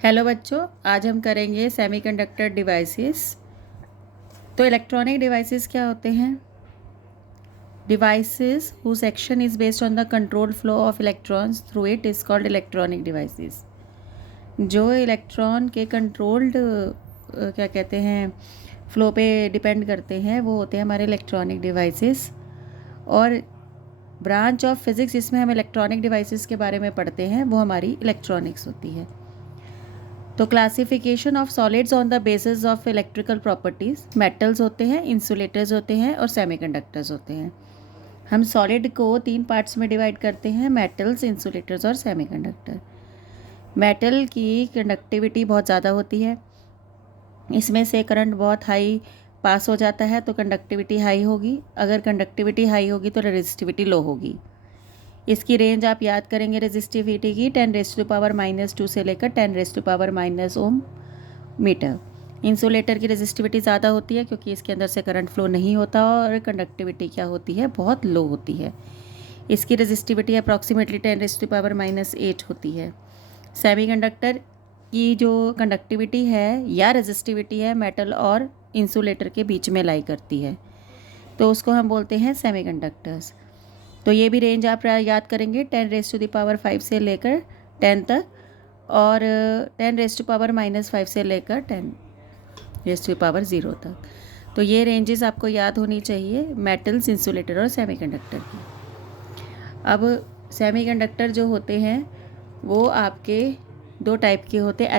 Hello बच्चों, आज हम करेंगे सेमीकंडक्टर डिवाइसेस। तो इलेक्ट्रॉनिक डिवाइसेस क्या होते हैं? Devices whose action is based on the control flow of electrons through it is called electronic devices. जो इलेक्ट्रॉन के कंट्रोल्ड क्या कहते हैं फ्लो पे डिपेंड करते हैं, वो होते हैं हमारे इलेक्ट्रॉनिक डिवाइसेस। और ब्रांच ऑफ फिज़िक्स जिसमें हम इलेक्ट्रॉनिक डिवाइसेस के बारे में पढ़ते हैं वो हमारी इलेक्ट्रॉनिक्स होती है। तो classification of solids on the basis of electrical properties, metals होते हैं, इंसुलेटर्स होते हैं और सेमीकंडक्टर्स होते हैं। हम सॉलिड को 3 पार्ट्स में डिवाइड करते हैं: मेटल्स, इंसुलेटर्स और सेमीकंडक्टर। मेटल की कंडक्टिविटी बहुत ज़्यादा होती है, इसमें से करंट बहुत हाई पास हो जाता है, तो कंडक्टिविटी हाई होगी। अगर कंडक्टिविटी हाई होगी तो रेजिस्टिविटी लो होगी। इसकी रेंज आप याद करेंगे रेजिस्टिविटी की 10⁻⁻2 से लेकर 10⁻⁻ ओम मीटर। इंसुलेटर की रेजिस्टिविटी ज़्यादा होती है क्योंकि इसके अंदर से करंट फ्लो नहीं होता और कंडक्टिविटी क्या होती है, बहुत लो होती है। इसकी रेजिस्टिविटी अप्रॉक्सीमेटली 10⁻8 होती है। सेमीकंडक्टर की जो कंडक्टिविटी है या रेजिस्टिविटी है, मेटल और इंसुलेटर के बीच में लाई करती है, तो उसको हम बोलते हैं सेमीकंडक्टर्स। तो ये भी रेंज आप याद करेंगे 10⁻5 से लेकर 10 तक, और 10⁻⁻5 से लेकर 10⁻0 तक। तो ये रेंजेस आपको याद होनी चाहिए मेटल्स, इंसुलेटर और सेमीकंडक्टर की। अब सेमीकंडक्टर जो होते हैं वो आपके 2 टाइप के होते हैं।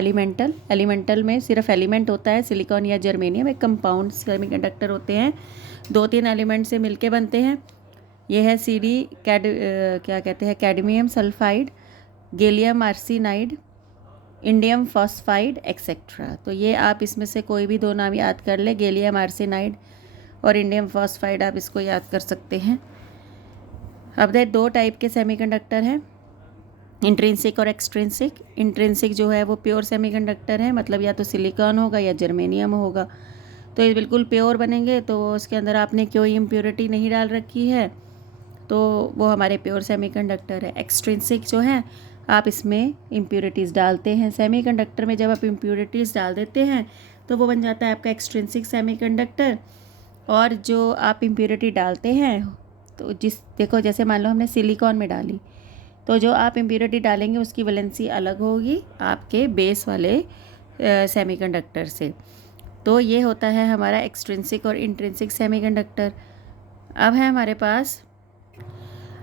एलिमेंटल में सिर्फ एलिमेंट होता है, सिलिकॉन या जर्मेनियम। एक कंपाउंड सेमीकंडक्टर होते हैं, 2-3 एलिमेंट से मिलके बनते हैं। ये है क्या कहते हैं, cadmium sulphide, gallium arsenide, indium phosphide etcetera. तो ये आप इसमें से कोई भी 2 नाम याद कर ले, गैलियम आर्सेनाइड और इंडियम फॉस्फाइड, आप इसको याद कर सकते हैं। अब 2 टाइप के सेमीकंडक्टर हैं, इंट्रिंसिक और एक्सट्रिंसिक। इंट्रिंसिक जो है वो प्योर सेमीकंडक्टर है, मतलब या तो सिलिकॉन होगा या जर्मेनियम होगा। तो ये बिल्कुल प्योर बनेंगे, तो उसके अंदर आपने कोई इम्प्योरिटी नहीं डाल रखी है, तो वो हमारे प्योर सेमीकंडक्टर है। एक्सट्रिंसिक जो है आप इसमें इम्प्योरिटीज़ डालते हैं। सेमीकंडक्टर में जब आप इम्प्योरिटीज़ डाल देते हैं तो वो बन जाता है आपका एक्सट्रिंसिक सेमीकंडक्टर। और जो आप इम्प्योरिटी डालते हैं, तो देखो जैसे मान लो हमने सिलिकॉन में डाली, तो जो आप इम्प्योरिटी डालेंगे उसकी वैलेंसी अलग होगी आपके बेस वाले सेमीकंडक्टर से। तो ये होता है हमारा एक्सट्रिंसिक और इंट्रिंसिक सेमीकंडक्टर। अब है हमारे पास,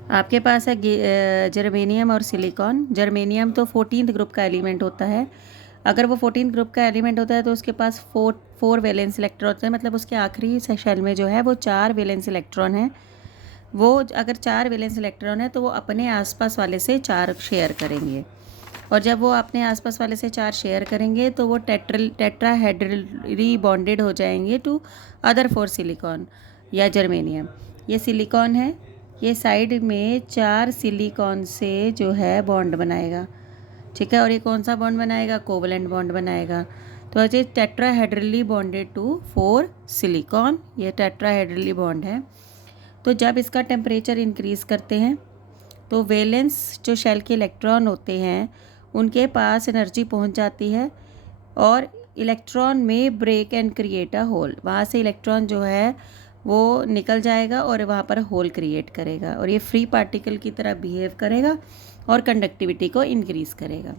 आपके पास है जर्मेनियम और सिलिकॉन। जर्मेनियम तो 14th ग्रुप का एलिमेंट होता है। अगर वो 14th ग्रुप का एलिमेंट होता है तो उसके पास 4 वैलेंस इलेक्ट्रॉन होते हैं, मतलब उसके आखिरी शेल में जो है वो 4 वैलेंस इलेक्ट्रॉन है। वो अगर 4 वैलेंस इलेक्ट्रॉन है तो वो अपने आसपास वाले से 4 शेयर करेंगे, और जब वो अपने आसपास वाले से 4 शेयर करेंगे तो वो टेट्राहेड्रली बॉन्डेड हो जाएंगे टू अदर 4 सिलिकॉन या जर्मेनियम। ये सिलिकॉन है, ये साइड में 4 सिलिकॉन से जो है बॉन्ड बनाएगा, ठीक है। और ये कौन सा बॉन्ड बनाएगा? कोवलेंट बॉन्ड बनाएगा। तो ये टेट्राहेड्रली बॉन्डेड टू 4 सिलिकॉन, ये टेट्राहेड्रली बॉन्ड है। तो जब इसका टेम्परेचर इंक्रीज़ करते हैं तो वैलेंस जो शेल के इलेक्ट्रॉन होते हैं उनके पास एनर्जी पहुंच जाती है, और इलेक्ट्रॉन में break and create a hole, वहाँ से इलेक्ट्रॉन जो है वो निकल जाएगा और वहाँ पर होल क्रिएट करेगा, और ये फ्री पार्टिकल की तरह बिहेव करेगा और कंडक्टिविटी को इंक्रीज़ करेगा।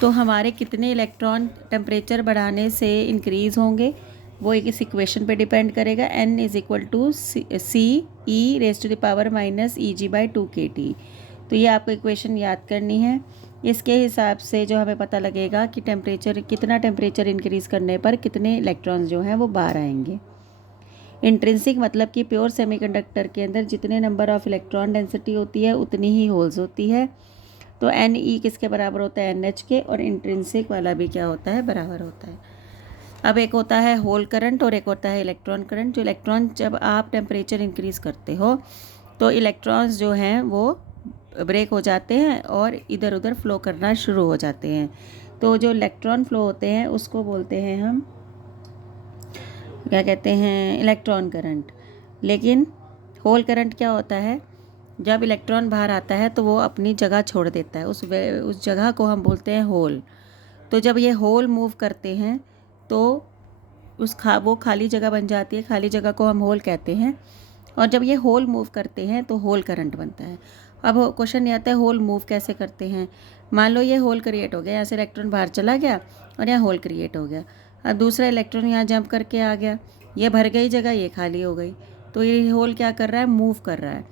तो हमारे कितने इलेक्ट्रॉन टेम्परेचर बढ़ाने से इंक्रीज़ होंगे वो एक इस इक्वेशन पे डिपेंड करेगा। n = CE⁻⁻(EG/2kT). तो ये आपको इक्वेशन याद करनी है। इसके हिसाब से जो हमें पता लगेगा कि कितना टेम्परेचर इंक्रीज़ करने पर कितने इलेक्ट्रॉन्स जो हैं वो बाहर आएंगे। इंट्रिंसिक मतलब कि प्योर सेमीकंडक्टर के अंदर जितने नंबर ऑफ़ इलेक्ट्रॉन डेंसिटी होती है उतनी ही होल्स होती है। तो Ne किसके बराबर होता है? NH के। और इंट्रिंसिक वाला भी क्या होता है? बराबर होता है। अब एक होता है होल करंट और एक होता है इलेक्ट्रॉन करंट। जो इलेक्ट्रॉन, जब आप टेम्परेचर इंक्रीज़ करते हो तो इलेक्ट्रॉन्स जो हैं वो ब्रेक हो जाते हैं और इधर उधर फ्लो करना शुरू हो जाते हैं। तो जो इलेक्ट्रॉन फ्लो होते हैं उसको बोलते हैं हम, क्या कहते हैं, इलेक्ट्रॉन करंट। लेकिन होल करंट क्या होता है? जब इलेक्ट्रॉन बाहर आता है तो वो अपनी जगह छोड़ देता है, उस जगह को हम बोलते हैं होल। तो जब ये होल मूव करते हैं तो वो खाली जगह बन जाती है, खाली जगह को हम होल कहते हैं। और जब ये होल मूव करते हैं तो होल करंट बनता है। अब क्वेश्चन ये आता है होल मूव कैसे करते हैं। मान लो ये होल क्रिएट हो गया, यहाँ से इलेक्ट्रॉन बाहर चला गया और यहाँ होल क्रिएट हो गया। अब दूसरा इलेक्ट्रॉन यहाँ जंप करके आ गया, ये भर गई जगह, ये खाली हो गई। तो ये होल क्या कर रहा है, मूव कर रहा है।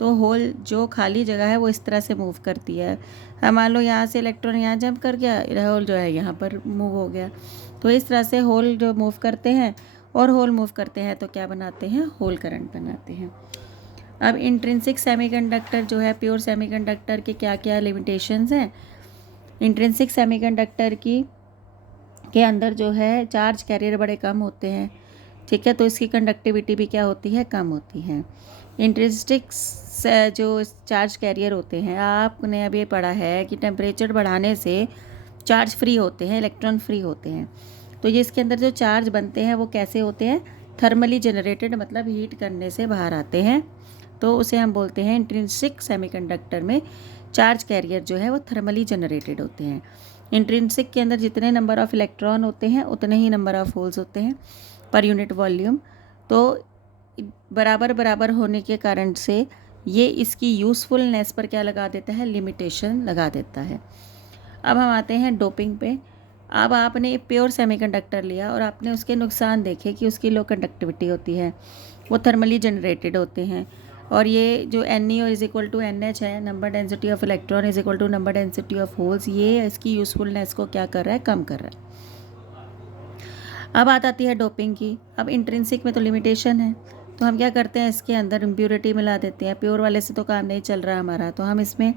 तो होल जो खाली जगह है वो इस तरह से मूव करती है। अब मान लो यहाँ से इलेक्ट्रॉन यहाँ जंप कर गया, होल जो है यहाँ पर मूव हो गया। तो इस तरह से होल जो मूव करते हैं और होल मूव करते हैं तो क्या बनाते हैं, होल करंट बनाते हैं। अब इंट्रिंसिक सेमीकंडक्टर जो है, प्योर सेमीकंडक्टर के क्या क्या लिमिटेशंस हैं। इंट्रिंसिक सेमीकंडक्टर के अंदर जो है चार्ज कैरियर बड़े कम होते हैं, ठीक है, तो इसकी कंडक्टिविटी भी क्या होती है, कम होती है। इंट्रिंसिक जो चार्ज कैरियर होते हैं, आपने अभी पढ़ा है कि टेम्परेचर बढ़ाने से चार्ज फ्री होते हैं, इलेक्ट्रॉन फ्री होते हैं। तो ये इसके अंदर जो चार्ज बनते हैं वो कैसे होते हैं, थर्मली जनरेटेड, मतलब हीट करने से बाहर आते हैं। तो उसे हम बोलते हैं इंट्रिंसिक सेमीकंडक्टर में चार्ज कैरियर जो है वो थर्मली जनरेटेड होते हैं। इंट्रिंसिक के अंदर जितने नंबर ऑफ़ इलेक्ट्रॉन होते हैं उतने ही नंबर ऑफ़ होल्स होते हैं पर यूनिट वॉल्यूम। तो बराबर बराबर होने के कारण से ये इसकी यूज़फुलनेस पर क्या लगा देता है, लिमिटेशन लगा देता है। अब हम आते हैं डोपिंग पे। अब आपने प्योर सेमीकंडक्टर लिया और आपने उसके नुकसान देखे कि उसकी लो कंडक्टिविटी होती है, वो थर्मली जनरेटेड होते हैं। और ये जो NeO is equal to NH है, number density of electron is equal to number density of holes, ये इसकी यूज़फुलनेस को क्या कर रहा है, कम कर रहा है। अब बात आती है डोपिंग की। अब इंट्रिंसिक में तो लिमिटेशन है, तो हम क्या करते हैं, इसके अंदर इम्प्योरिटी मिला देते हैं। प्योर वाले से तो काम नहीं चल रहा हमारा, तो हम इसमें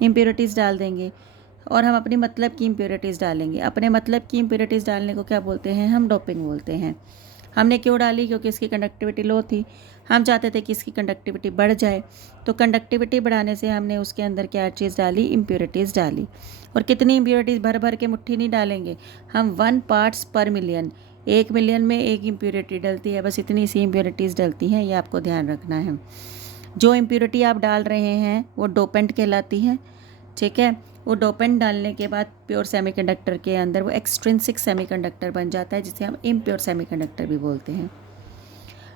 इम्प्योरिटीज़ डाल देंगे और हम अपनी मतलब की इम्प्योरिटीज़ डालेंगे। अपने मतलब की इम्प्योरिटीज़ डालने को क्या बोलते हैं, हम डोपिंग बोलते हैं। हमने क्यों डाली, क्योंकि इसकी कंडक्टिविटी लो थी, हम चाहते थे कि इसकी कंडक्टिविटी बढ़ जाए। तो कंडक्टिविटी बढ़ाने से हमने उसके अंदर क्या चीज़ डाली, इम्प्योरिटीज़ डाली। और कितनी इम्प्योरिटीज़, भर भर के मुट्ठी नहीं डालेंगे हम, 1 पार्ट्स पर मिलियन, 1 मिलियन में 1 इम्प्योरिटी डलती है, बस इतनी सी इम्प्योरिटीज़ डलती हैं, ये आपको ध्यान रखना है। जो इम्प्योरिटी आप डाल रहे हैं वो डोपेंट कहलाती है, ठीक है। वो डोपेंट डालने के बाद प्योर सेमीकंडक्टर के अंदर वो एक्सट्रिंसिक सेमीकंडक्टर बन जाता है, जिसे हम इम्प्योर सेमीकंडक्टर भी बोलते हैं।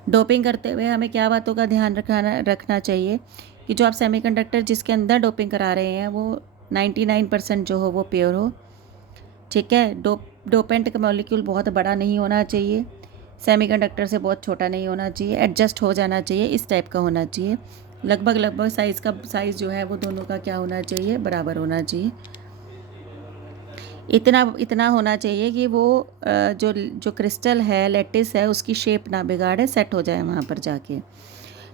डोपिंग करते हुए हमें क्या बातों का ध्यान रखना चाहिए कि जो आप सेमीकंडक्टर जिसके अंदर डोपिंग करा रहे हैं वो 99% जो हो वो प्योर हो, ठीक है। डोपेंट का मॉलिक्यूल बहुत बड़ा नहीं होना चाहिए, सेमीकंडक्टर से बहुत छोटा नहीं होना चाहिए, एडजस्ट हो जाना चाहिए, इस टाइप का होना चाहिए। लगभग साइज़ जो है वो दोनों का क्या होना चाहिए, बराबर होना चाहिए। इतना होना चाहिए कि वो जो क्रिस्टल है, लैटिस है, उसकी शेप ना बिगाड़े, सेट हो जाए वहाँ पर जाके,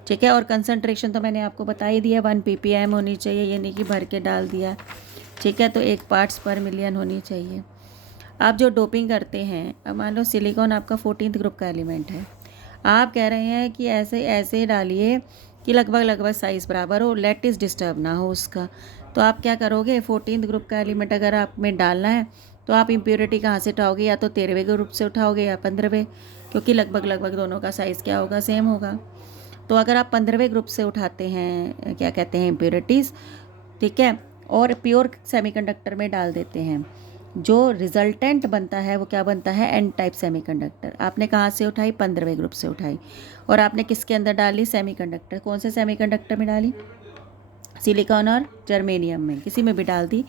ठीक है। और कंसंट्रेशन तो मैंने आपको बता ही दिया, 1 ppm होनी चाहिए, ये नहीं कि भर के डाल दिया, ठीक है। तो 1 पार्ट्स पर मिलियन होनी चाहिए। आप जो डोपिंग करते हैं, अब मान लो सिलिकॉन आपका 14th ग्रुप का एलिमेंट है, आप कह रहे हैं कि ऐसे डालिए कि लगभग साइज़ बराबर हो, लैटिस डिस्टर्ब ना हो उसका। तो आप क्या करोगे, 14th ग्रुप का एलिमेंट अगर आप में डालना है तो आप इम्प्योरिटी कहाँ से उठाओगे, या तो 13वें ग्रुप से उठाओगे या 15वें, क्योंकि लगभग दोनों का साइज़ क्या होगा, सेम होगा। तो अगर आप 15वें ग्रुप से उठाते हैं, क्या कहते हैं, इम्प्योरिटीज़, ठीक है, और प्योर सेमीकंडक्टर में डाल देते हैं, जो रिजल्टेंट बनता है वो क्या बनता है, एन टाइप सेमीकंडक्टर। आपने कहाँ से उठाई, 15वें ग्रुप से उठाई, और आपने किसके अंदर डाली, सेमीकंडक्टर। कौन से सेमीकंडक्टर में डाली, सिलिकॉन और जर्मेनियम में, किसी में भी डाल दी,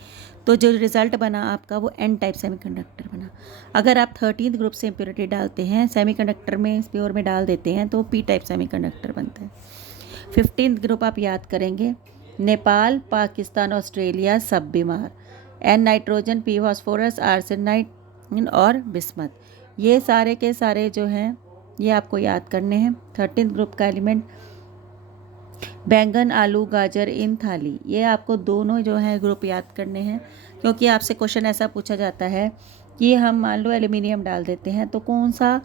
तो जो रिज़ल्ट बना आपका वो एन टाइप सेमीकंडक्टर बना। अगर आप 13th ग्रुप से इम्प्योरिटी डालते हैं, सेमीकंडक्टर में, प्योर में डाल देते हैं, तो पी टाइप सेमीकंडक्टर बनता है। 15th ग्रुप आप याद करेंगे, नेपाल, पाकिस्तान, ऑस्ट्रेलिया, सब बीमार, N nitrogen, P phosphorus, arsenite और बिस्मथ, ये सारे के सारे जो हैं ये आपको याद करने हैं। 13th ग्रुप का एलिमेंट बैंगन, आलू, गाजर इन थाली, ये आपको दोनों जो हैं ग्रुप याद करने हैं, क्योंकि आपसे क्वेश्चन ऐसा पूछा जाता है कि हम मान लो एल्यूमिनियम डाल देते हैं तो कौन सा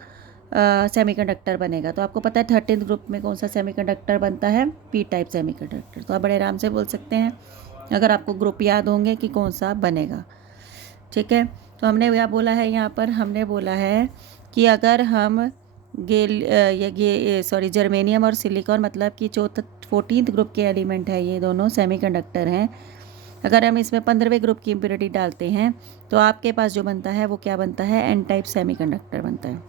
सेमीकंडक्टर बनेगा। तो आपको पता है 13th ग्रुप में कौन सा सेमीकंडक्टर बनता है, पी टाइप सेमीकंडक्टर। तो आप बड़े आराम से बोल सकते हैं अगर आपको ग्रुप याद होंगे कि कौन सा बनेगा, ठीक है। तो हमने क्या बोला है यहाँ पर, हमने बोला है कि अगर हम जर्मेनियम और सिलिकॉन मतलब कि 14th ग्रुप के एलिमेंट है, ये दोनों सेमीकंडक्टर हैं। अगर हम इसमें 15वें ग्रुप की इम्प्योरिटी डालते हैं तो आपके पास जो बनता है वो क्या बनता है, एन टाइप सेमीकंडक्टर बनता है।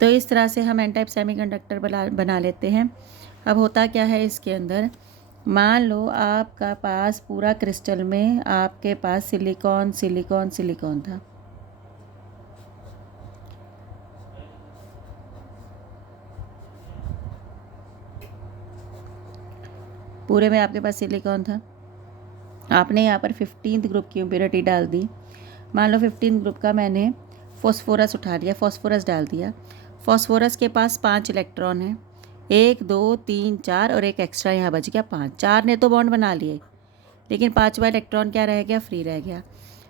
तो इस तरह से हम एन टाइप सेमीकंडक्टर बना लेते हैं। अब होता क्या है इसके अंदर, मान लो आपका पास पूरा क्रिस्टल में आपके पास सिलिकॉन सिलिकॉन सिलिकॉन था। पूरे में आपके पास सिलिकॉन था। आपने यहाँ पर 15th ग्रुप की इम्प्योरिटी डाल दी। मान लो 15th ग्रुप का मैंने फॉस्फोरस उठा लिया, फॉस्फोरस डाल दिया। फॉस्फोरस के पास 5 इलेक्ट्रॉन हैं, 1 2 3 4 और एक एक्स्ट्रा यहाँ बच गया 5। 4 ने तो बॉन्ड बना लिए, लेकिन 5वां इलेक्ट्रॉन क्या रह गया, फ्री रह गया।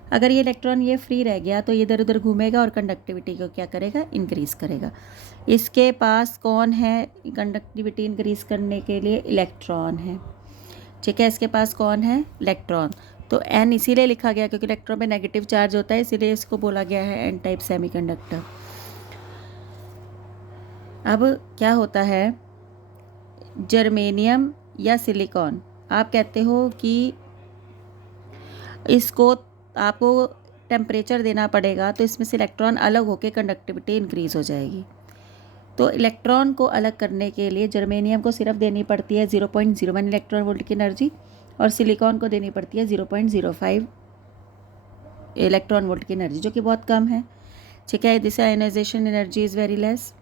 अगर ये इलेक्ट्रॉन ये फ्री रह गया तो ये इधर उधर घूमेगा और कंडक्टिविटी को क्या करेगा, इंक्रीज़ करेगा। इसके पास कौन है कंडक्टिविटी इंक्रीज़ करने के लिए, इलेक्ट्रॉन है। ठीक है, इसके पास कौन है, इलेक्ट्रॉन। तो एन इसीलिए लिखा गया क्योंकि इलेक्ट्रॉन पे नेगेटिव चार्ज होता है, इसीलिए इसको बोला गया है एन टाइप सेमीकंडक्टर। अब क्या होता है, जर्मेनियम या सिलिकॉन, आप कहते हो कि इसको आपको टेम्परेचर देना पड़ेगा तो इसमें से इलेक्ट्रॉन अलग होकर कंडक्टिविटी इंक्रीज़ हो जाएगी। तो इलेक्ट्रॉन को अलग करने के लिए जर्मेनियम को सिर्फ देनी पड़ती है 0.01 इलेक्ट्रॉन वोल्ट की एनर्जी और सिलिकॉन को देनी पड़ती है 0.05 इलेक्ट्रॉन वोल्ट की एनर्जी, जो कि बहुत कम है। ठीक है, this ionization energy is very less.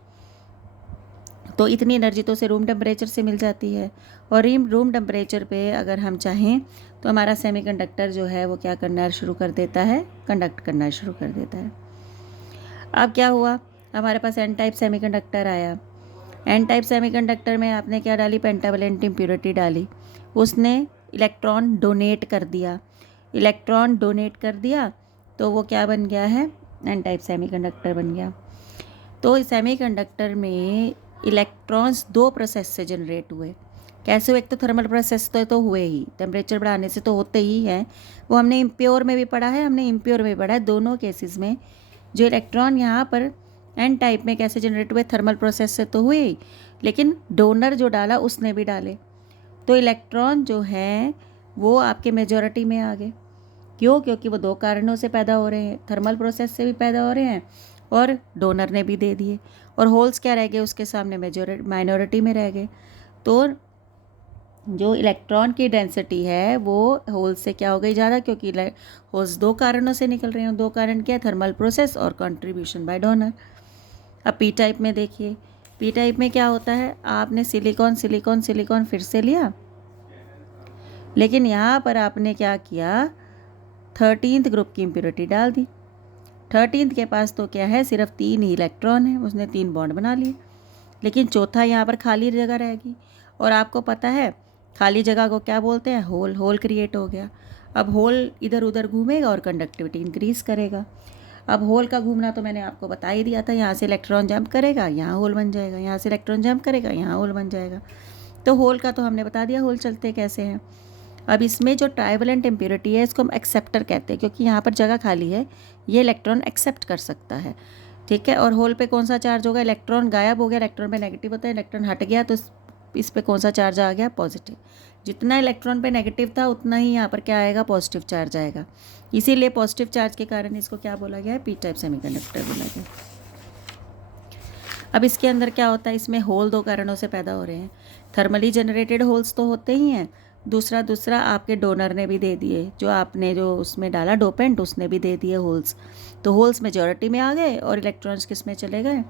तो इतनी एनर्जी तो उसे रूम टेम्परेचर से मिल जाती है, और रूम टेम्परेचर पे अगर हम चाहें तो हमारा सेमीकंडक्टर जो है वो क्या करना शुरू कर देता है, कंडक्ट करना शुरू कर देता है। अब क्या हुआ, हमारे पास एन टाइप सेमीकंडक्टर आया। एन टाइप सेमीकंडक्टर में आपने क्या डाली, पेंटावलेंट इम्प्योरिटी डाली, उसने इलेक्ट्रॉन डोनेट कर दिया। इलेक्ट्रॉन डोनेट कर दिया तो वो क्या बन गया है, एन टाइप सेमीकंडक्टर बन गया। तो सेमीकंडक्टर में इलेक्ट्रॉन्स 2 प्रोसेस से जनरेट हुए। कैसे हुए, एक तो थर्मल प्रोसेस तो हुए ही, टेम्परेचर बढ़ाने से तो होते ही हैं, वो हमने इम्प्योर में भी पढ़ा है, हमने इम्प्योर में भी पढ़ा है। दोनों केसेस में जो इलेक्ट्रॉन यहाँ पर एन टाइप में कैसे जनरेट हुए, थर्मल प्रोसेस से तो हुए ही, लेकिन डोनर जो डाला उसने भी डाले। तो इलेक्ट्रॉन जो है वो आपके मेजॉरिटी में आ गए। क्यों, क्योंकि वो 2 कारणों से पैदा हो रहे हैं, थर्मल प्रोसेस से भी पैदा हो रहे हैं और डोनर ने भी दे दिए। और होल्स क्या रह गए उसके सामने, माइनॉरिटी में रह गए। तो जो इलेक्ट्रॉन की डेंसिटी है वो होल्स से क्या हो गई ज़्यादा, क्योंकि होल्स 2 कारणों से निकल रहे हैं। 2 कारण क्या है, थर्मल प्रोसेस और कंट्रीब्यूशन बाय डोनर। अब पी टाइप में देखिए, पी टाइप में क्या होता है, आपने सिलिकॉन सिलिकॉन सिलिकॉन फिर से लिया, लेकिन यहाँ पर आपने क्या किया, 13th ग्रुप की इम्प्योरिटी डाल दी। 13th के पास तो क्या है, सिर्फ 3 ही इलेक्ट्रॉन है, उसने 3 बॉन्ड बना लिए, लेकिन चौथा यहाँ पर खाली जगह रहेगी। और आपको पता है खाली जगह को क्या बोलते हैं, होल। होल क्रिएट हो गया। अब होल इधर उधर घूमेगा और कंडक्टिविटी इंक्रीज़ करेगा। अब होल का घूमना तो मैंने आपको बता ही दिया था, यहाँ से इलेक्ट्रॉन जंप करेगा, यहाँ होल बन जाएगा, यहाँ से इलेक्ट्रॉन जंप करेगा, यहाँ होल बन जाएगा। तो होल का तो हमने बता दिया होल चलते कैसे हैं। अब इसमें जो ट्राइवेलेंट इम्प्योरिटी है इसको हम एक्सेप्टर कहते हैं, क्योंकि यहाँ पर जगह खाली है, ये इलेक्ट्रॉन एक्सेप्ट कर सकता है। ठीक है, और होल पे कौन सा चार्ज होगा, इलेक्ट्रॉन गायब हो गया, इलेक्ट्रॉन पे नेगेटिव होता है, इलेक्ट्रॉन हट गया तो इस पे कौन सा चार्ज आ गया, पॉजिटिव। जितना इलेक्ट्रॉन पे नेगेटिव था उतना ही यहाँ पर क्या आएगा, पॉजिटिव चार्ज आएगा। इसीलिए पॉजिटिव चार्ज के कारण इसको क्या बोला गया है, पी टाइप सेमीकंडक्टर बोला गया। अब इसके अंदर क्या होता है, इसमें होल 2 कारणों से पैदा हो रहे हैं। थर्मली जनरेटेड होल्स तो होते ही हैं, दूसरा आपके डोनर ने भी दे दिए, जो आपने जो उसमें डाला डोपेंट उसने भी दे दिए होल्स। तो होल्स मेजॉरिटी में आ गए और इलेक्ट्रॉन्स किस में चले गए,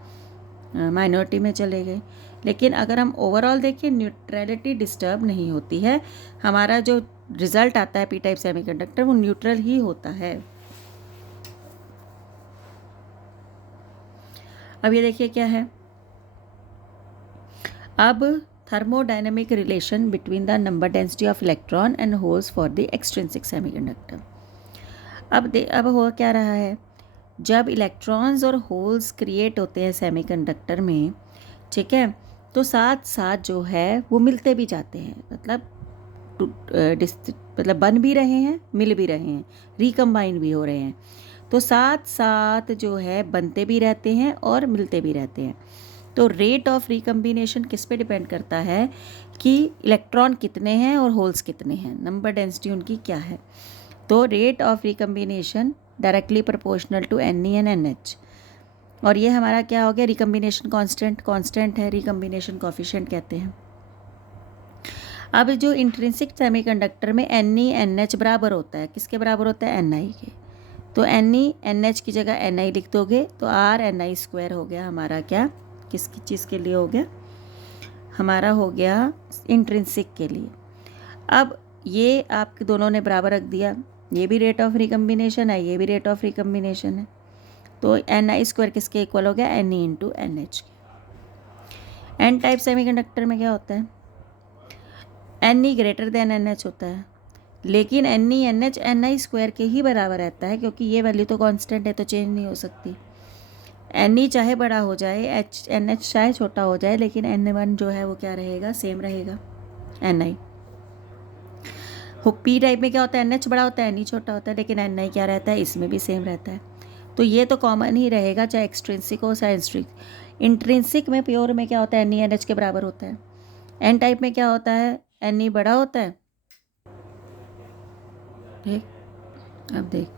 माइनॉरिटी में चले गए। लेकिन अगर हम ओवरऑल देखें, न्यूट्रलिटी डिस्टर्ब नहीं होती है, हमारा जो रिजल्ट आता है पी टाइप सेमीकंडक्टर वो न्यूट्रल ही होता है। अब ये देखिए क्या है, अब thermodynamic relation between the number density of electron and holes for the extrinsic semiconductor। अब हो क्या रहा है, जब इलेक्ट्रॉन्स और होल्स क्रिएट होते हैं सेमीकंडक्टर में, ठीक है, तो साथ साथ जो है वो मिलते भी जाते हैं, मतलब बन भी रहे हैं, मिल भी रहे हैं, रिकम्बाइन भी हो रहे हैं। तो साथ साथ जो है बनते भी रहते हैं और मिलते भी रहते हैं। तो रेट ऑफ रिकम्बिनेशन किस पे डिपेंड करता है कि इलेक्ट्रॉन कितने हैं और होल्स कितने हैं, नंबर डेंसिटी उनकी क्या है। तो rate of recombination directly proportional to NE and NH। और ये हमारा क्या हो गया, रिकम्बिनेशन कांस्टेंट है, रिकम्बिनेशन कोफिशिएंट कहते हैं। अब जो इंट्रिंसिक सेमीकंडक्टर में NE NH बराबर होता है, किसके बराबर होता है, Ni के। तो NE NH की जगह Ni लिख दोगे तो R(Ni²) हो गया हमारा क्या, किसकी चीज़ के लिए हो गया, हमारा हो गया इंट्रिंसिक के लिए। अब ये आपके दोनों ने बराबर रख दिया, ये भी रेट ऑफ रिकम्बिनेशन है, ये भी रेट ऑफ रिकम्बिनेशन है। तो Ni² किसके इक्वल हो गया, Ne × NH के। एन टाइप सेमीकंडक्टर में क्या होता है, Ne ग्रेटर देन NH होता है, लेकिन Ne NH Ni² के ही बराबर रहता है, क्योंकि ये वैल्यू तो कांस्टेंट है, तो चेंज नहीं हो सकती। Ne चाहे बड़ा हो जाए, NH चाहे छोटा हो जाए, लेकिन N1 जो है वो क्या रहेगा, सेम रहेगा, Ni। हुक पी टाइप में क्या होता है, NH बड़ा होता है, Ne छोटा होता है, लेकिन Ni क्या रहता है, इसमें भी सेम रहता है। तो ये तो कॉमन ही रहेगा, चाहे एक्सट्रिंसिक हो चाहे इंट्रिंसिक। इंट्रिंसिक में प्योर में क्या होता है, Ne NH के बराबर होता है। एन टाइप में क्या होता है, Ne बड़ा होता है। ठीक, अब देख